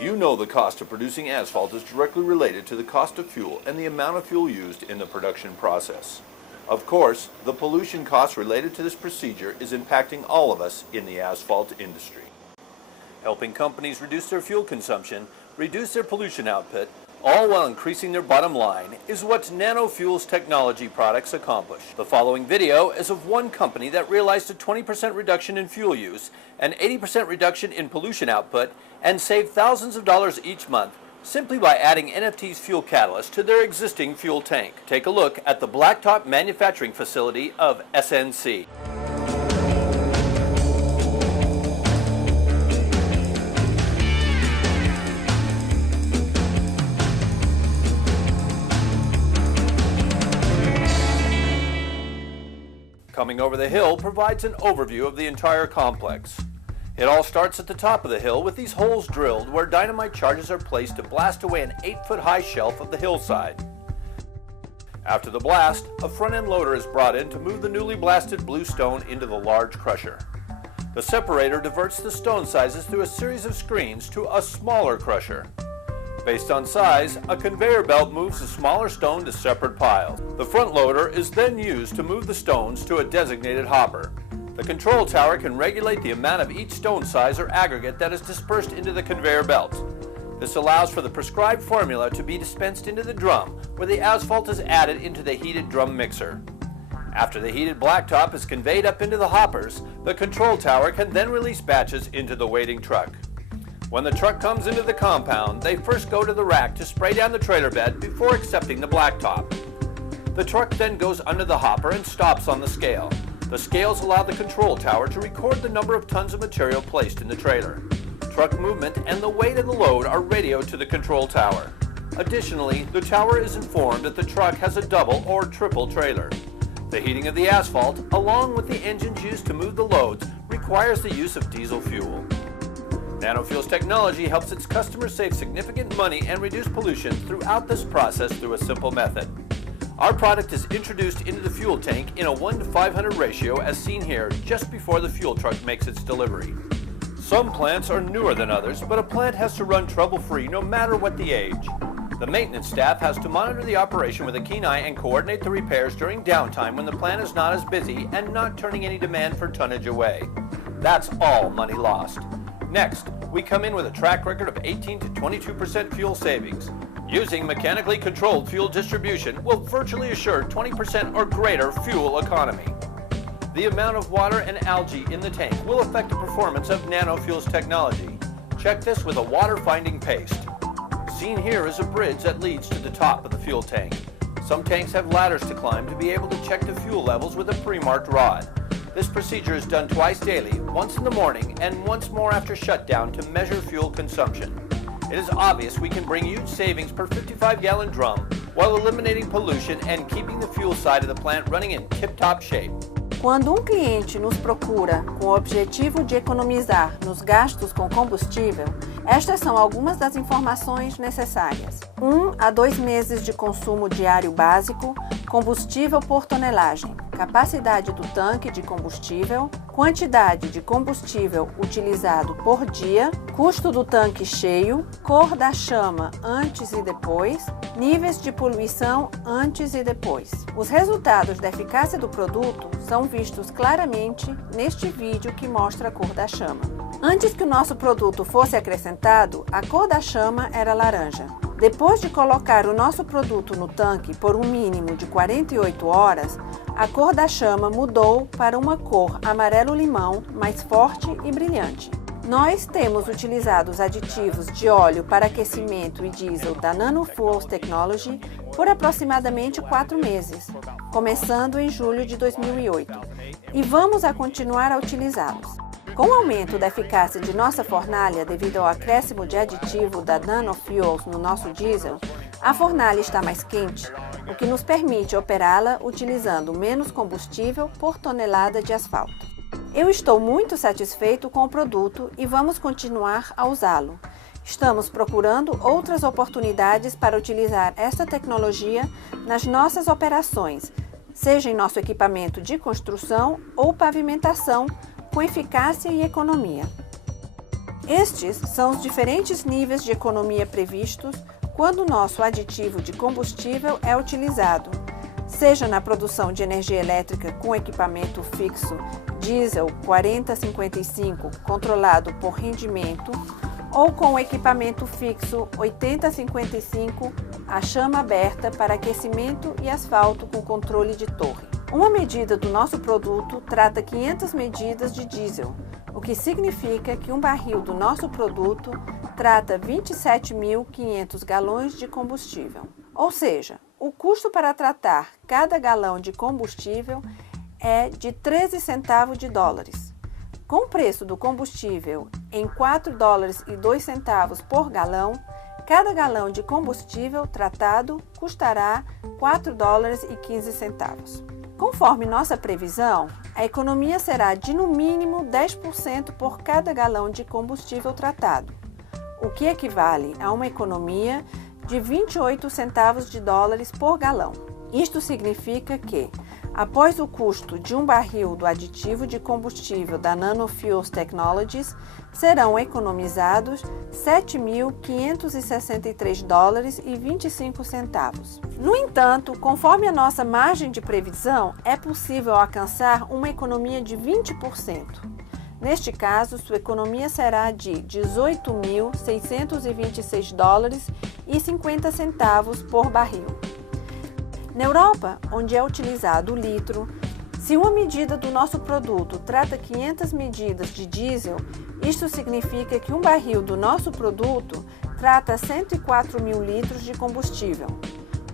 You know the cost of producing asphalt is directly related to the cost of fuel and the amount of fuel used in the production process. Of course, the pollution costs related to this procedure is impacting all of us in the asphalt industry. Helping companies reduce their fuel consumption, reduce their pollution output, all while increasing their bottom line, is what NanoFuels technology products accomplish. The following video is of one company that realized a 20% reduction in fuel use, an 80% reduction in pollution output, and saved thousands of dollars each month simply by adding NFT's fuel catalyst to their existing fuel tank. Take a look at the Blacktop manufacturing facility of SNC. Coming over the hill provides an overview of the entire complex. It all starts at the top of the hill with these holes drilled where dynamite charges are placed to blast away an 8-foot-high shelf of the hillside. After the blast, a front-end loader is brought in to move the newly blasted blue stone into the large crusher. The separator diverts the stone sizes through a series of screens to a smaller crusher. Based on size, a conveyor belt moves the smaller stone to separate piles. The front loader is then used to move the stones to a designated hopper. The control tower can regulate the amount of each stone size or aggregate that is dispersed into the conveyor belt. This allows for the prescribed formula to be dispensed into the drum, where the asphalt is added into the heated drum mixer. After the heated blacktop is conveyed up into the hoppers, the control tower can then release batches into the waiting truck. When the truck comes into the compound, they first go to the rack to spray down the trailer bed before accepting the blacktop. The truck then goes under the hopper and stops on the scale. The scales allow the control tower to record the number of tons of material placed in the trailer. Truck movement and the weight of the load are radioed to the control tower. Additionally, the tower is informed that the truck has a double or triple trailer. The heating of the asphalt, along with the engines used to move the loads, requires the use of diesel fuel. NanoFuels technology helps its customers save significant money and reduce pollution throughout this process through a simple method. Our product is introduced into the fuel tank in a 1:500 ratio as seen here just before the fuel truck makes its delivery. Some plants are newer than others, but a plant has to run trouble-free no matter what the age. The maintenance staff has to monitor the operation with a keen eye and coordinate the repairs during downtime when the plant is not as busy and not turning any demand for tonnage away. That's all money lost. Next, we come in with a track record of 18 to 22% fuel savings. Using mechanically controlled fuel distribution will virtually assure 20% or greater fuel economy. The amount of water and algae in the tank will affect the performance of NanoFuels technology. Check this with a water-finding paste. Seen here is a bridge that leads to the top of the fuel tank. Some tanks have ladders to climb to be able to check the fuel levels with a pre-marked rod. This procedure is done twice daily, once in the morning and once more after shutdown to measure fuel consumption. It is obvious we can bring huge savings per 55-gallon drum while eliminating pollution and keeping the fuel side of the plant running in tip-top shape. Quando cliente nos procura com o objetivo de economizar nos gastos com combustível, estas são algumas das informações necessárias. 1 a 2 meses de consumo diário básico, combustível por tonelagem, capacidade do tanque de combustível, quantidade de combustível utilizado por dia, custo do tanque cheio, cor da chama antes e depois, níveis de poluição antes e depois. Os resultados da eficácia do produto são vistos claramente neste vídeo que mostra a cor da chama. Antes que o nosso produto fosse acrescentado, a cor da chama era laranja. Depois de colocar o nosso produto no tanque por um mínimo de 48 horas, a cor da chama mudou para uma cor amarelo-limão mais forte e brilhante. Nós temos utilizado os aditivos de óleo para aquecimento e diesel da NanoFuels Technology por aproximadamente 4 meses, começando em julho de 2008, e vamos a continuar a utilizá-los. Com o aumento da eficácia de nossa fornalha devido ao acréscimo de aditivo da NanoFuels no nosso diesel, a fornalha está mais quente, o que nos permite operá-la utilizando menos combustível por tonelada de asfalto. Eu estou muito satisfeito com o produto e vamos continuar a usá-lo. Estamos procurando outras oportunidades para utilizar esta tecnologia nas nossas operações, seja em nosso equipamento de construção ou pavimentação, com eficácia e economia. Estes são os diferentes níveis de economia previstos quando o nosso aditivo de combustível é utilizado, seja na produção de energia elétrica com equipamento fixo diesel 4055 controlado por rendimento ou com o equipamento fixo 8055 a chama aberta para aquecimento e asfalto com controle de torre. Uma medida do nosso produto trata 500 medidas de diesel, o que significa que um barril do nosso produto trata 27.500 galões de combustível. Ou seja, o custo para tratar cada galão de combustível é de 13 centavos de dólares. Com o preço do combustível em 4 dólares e 2 centavos por galão, cada galão de combustível tratado custará 4 dólares e 15 centavos. Conforme nossa previsão, a economia será de no mínimo 10% por cada galão de combustível tratado, o que equivale a uma economia de 28 centavos de dólares por galão. Isto significa que, após o custo de um barril do aditivo de combustível da Nanofuels Technologies, serão economizados 7.563 dólares e 25 centavos. No entanto, conforme a nossa margem de previsão, é possível alcançar uma economia de 20%. Neste caso, sua economia será de 18.626 dólares e 50 centavos por barril. Na Europa, onde é utilizado o litro, se uma medida do nosso produto trata 500 medidas de diesel, isto significa que um barril do nosso produto trata 104 mil litros de combustível.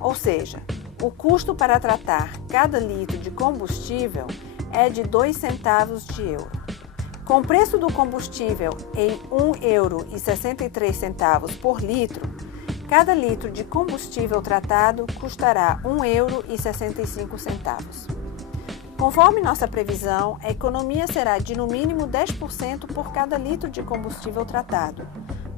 Ou seja, o custo para tratar cada litro de combustível é de 2 centavos de euro. Com o preço do combustível em 1,63 euro por litro, cada litro de combustível tratado custará 1,65 euro. Conforme nossa previsão, a economia será de no mínimo 10% por cada litro de combustível tratado,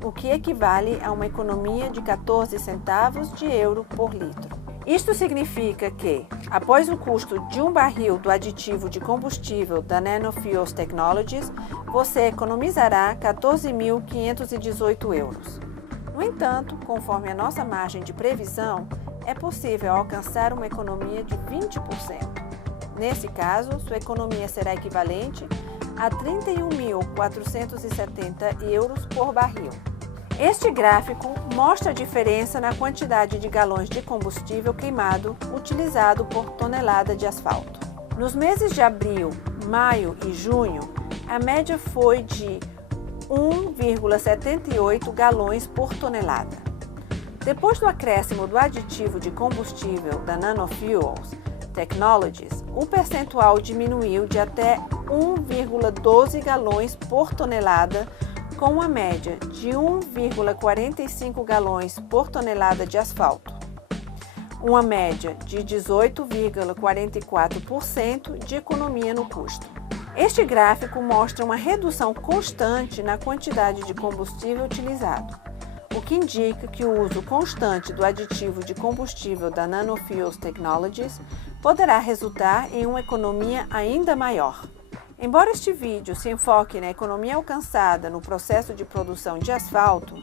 o que equivale a uma economia de 14 centavos de euro por litro. Isto significa que, após o custo de um barril do aditivo de combustível da Nanofuels Technologies, você economizará 14.518 euros. No entanto, conforme a nossa margem de previsão, é possível alcançar uma economia de 20%. Nesse caso, sua economia será equivalente a 31.470 euros por barril. Este gráfico mostra a diferença na quantidade de galões de combustível queimado utilizado por tonelada de asfalto. Nos meses de abril, maio e junho, a média foi de 1,78 galões por tonelada. Depois do acréscimo do aditivo de combustível da Nanofuels Technologies, o percentual diminuiu de até 1,12 galões por tonelada, com uma média de 1,45 galões por tonelada de asfalto, uma média de 18,44% de economia no custo. Este gráfico mostra uma redução constante na quantidade de combustível utilizado, o que indica que o uso constante do aditivo de combustível da Nanofuels Technologies poderá resultar em uma economia ainda maior. Embora este vídeo se enfoque na economia alcançada no processo de produção de asfalto,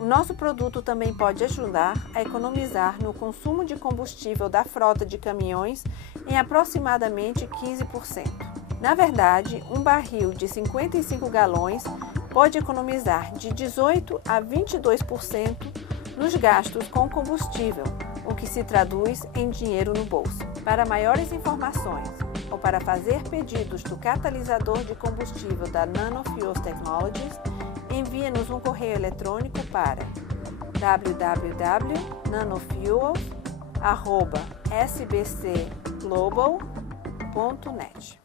o nosso produto também pode ajudar a economizar no consumo de combustível da frota de caminhões em aproximadamente 15%. Na verdade, um barril de 55 galões pode economizar de 18% a 22% nos gastos com combustível, o que se traduz em dinheiro no bolso. Para maiores informações ou para fazer pedidos do catalisador de combustível da Nanofuels Technologies, envie-nos um correio eletrônico para www.nanofuels@sbcglobal.net.